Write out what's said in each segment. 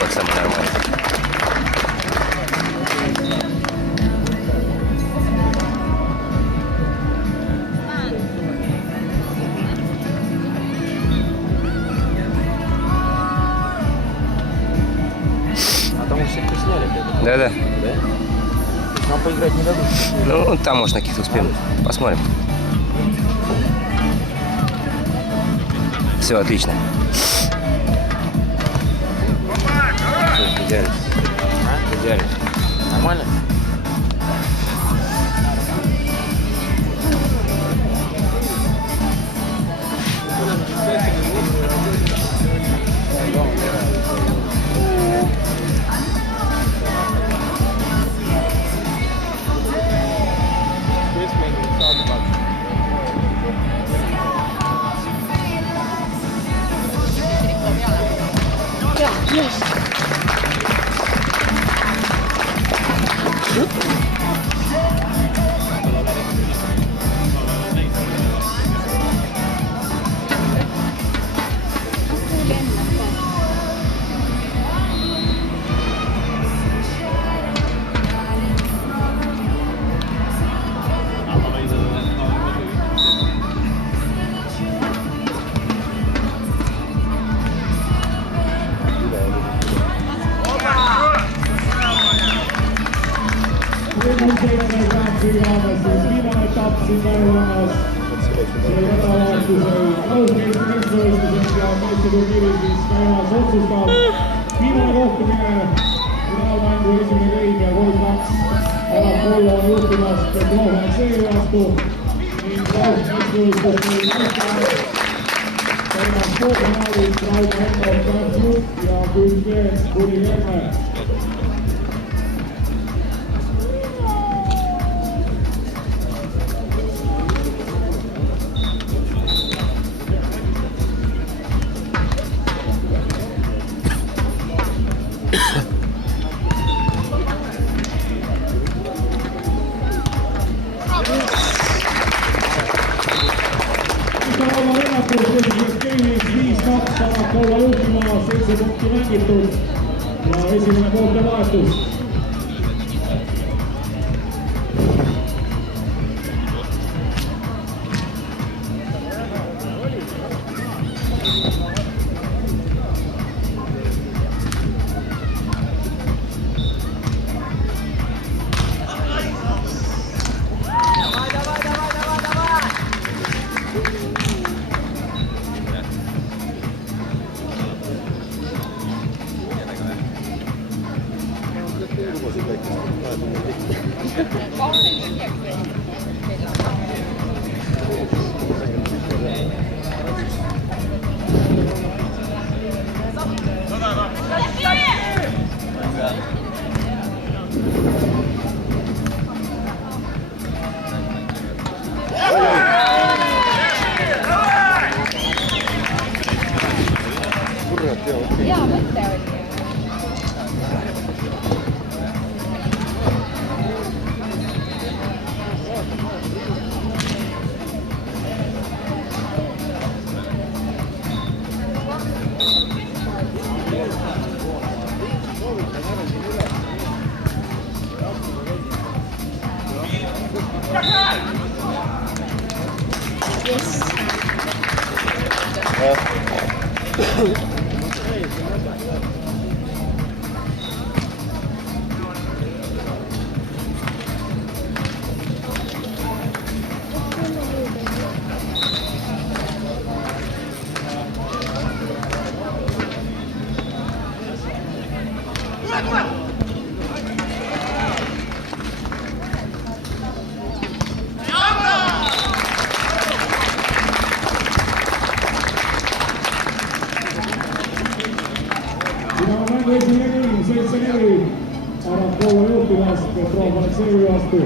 год самый нормальный. А там уже сетку сняли, блядь. Да-да. Да? Нам поиграть не дадут. Ну, там, может, на каких-то успеем. Посмотрим. Все, отлично. Все, идеально. А? Идеально. Нормально? Viimane etapp siin Pärnu selle nädalavahetusel alusmeeste meistrivõistlused ja meistriturniiril siis käimas otsustab viimane kohtumine finaalmängu esimene käim ja 3-2 Alapollo on juhtimas Petrov Aleksei vastu ning alusmeistrivõistlus meil näitab käimas poolfinaalis Rauno Endo Tartu ja Külge kuni Järve. Alapollo juhtima 7 punkti mängitud ja esimene poolte vahetus. Hea mõte oli. Alapollo juhtimas Petrov Aleksei vastu.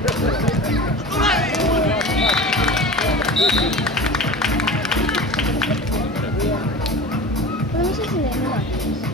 Kuule, mis asi neil midagi?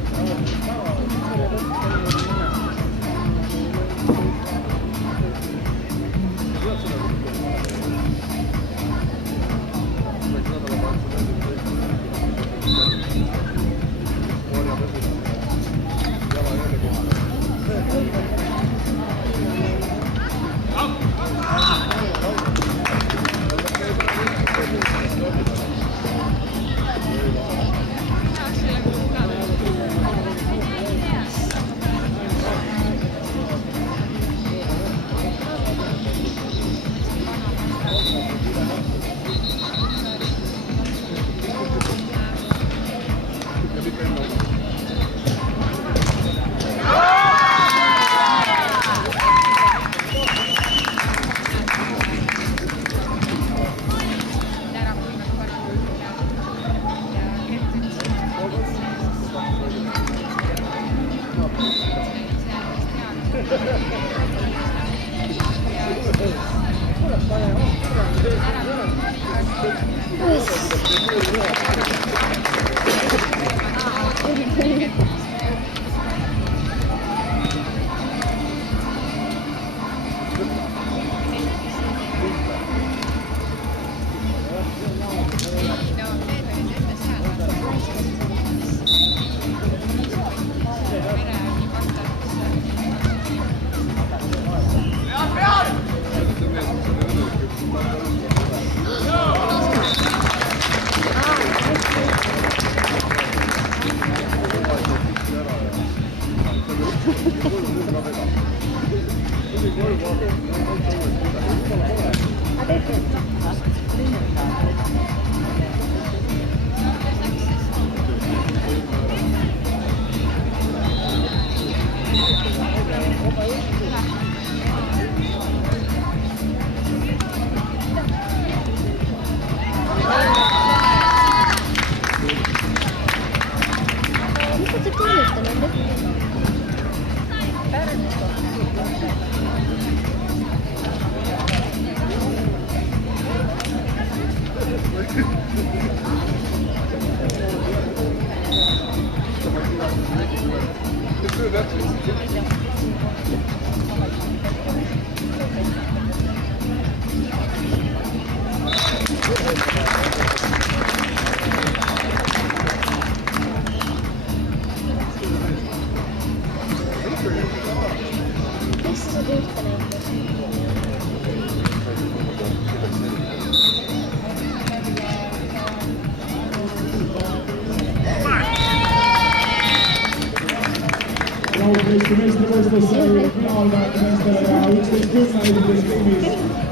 Eesti meistrivõistluse finaalmängudele ja 11-10 tiimis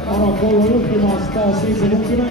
annab olla juhtimas taas 7 punkti.